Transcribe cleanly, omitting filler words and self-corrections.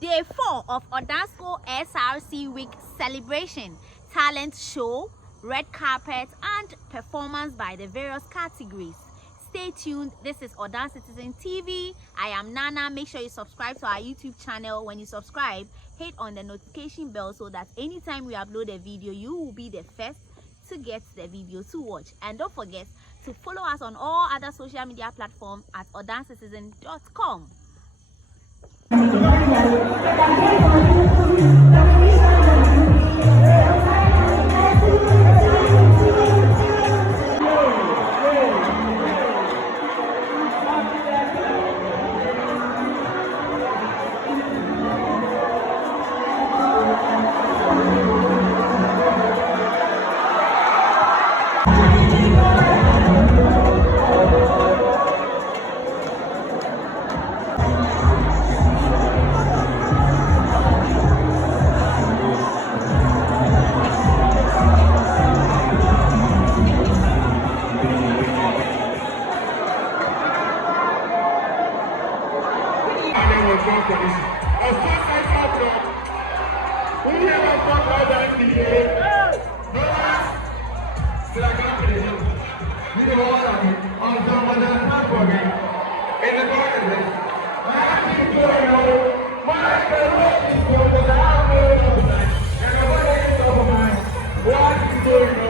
Day 4 of Odasco SRC Week celebration, talent show, red carpet and performance by the various categories. Stay tuned. This is Odasco Citizen TV. I am Nana. Make sure you subscribe to our YouTube channel. When you subscribe, hit on the notification bell so that anytime we upload a video, you will be the first to get the video to watch. And don't forget to follow us on all other social media platforms at odascocitizen.com. What is going on?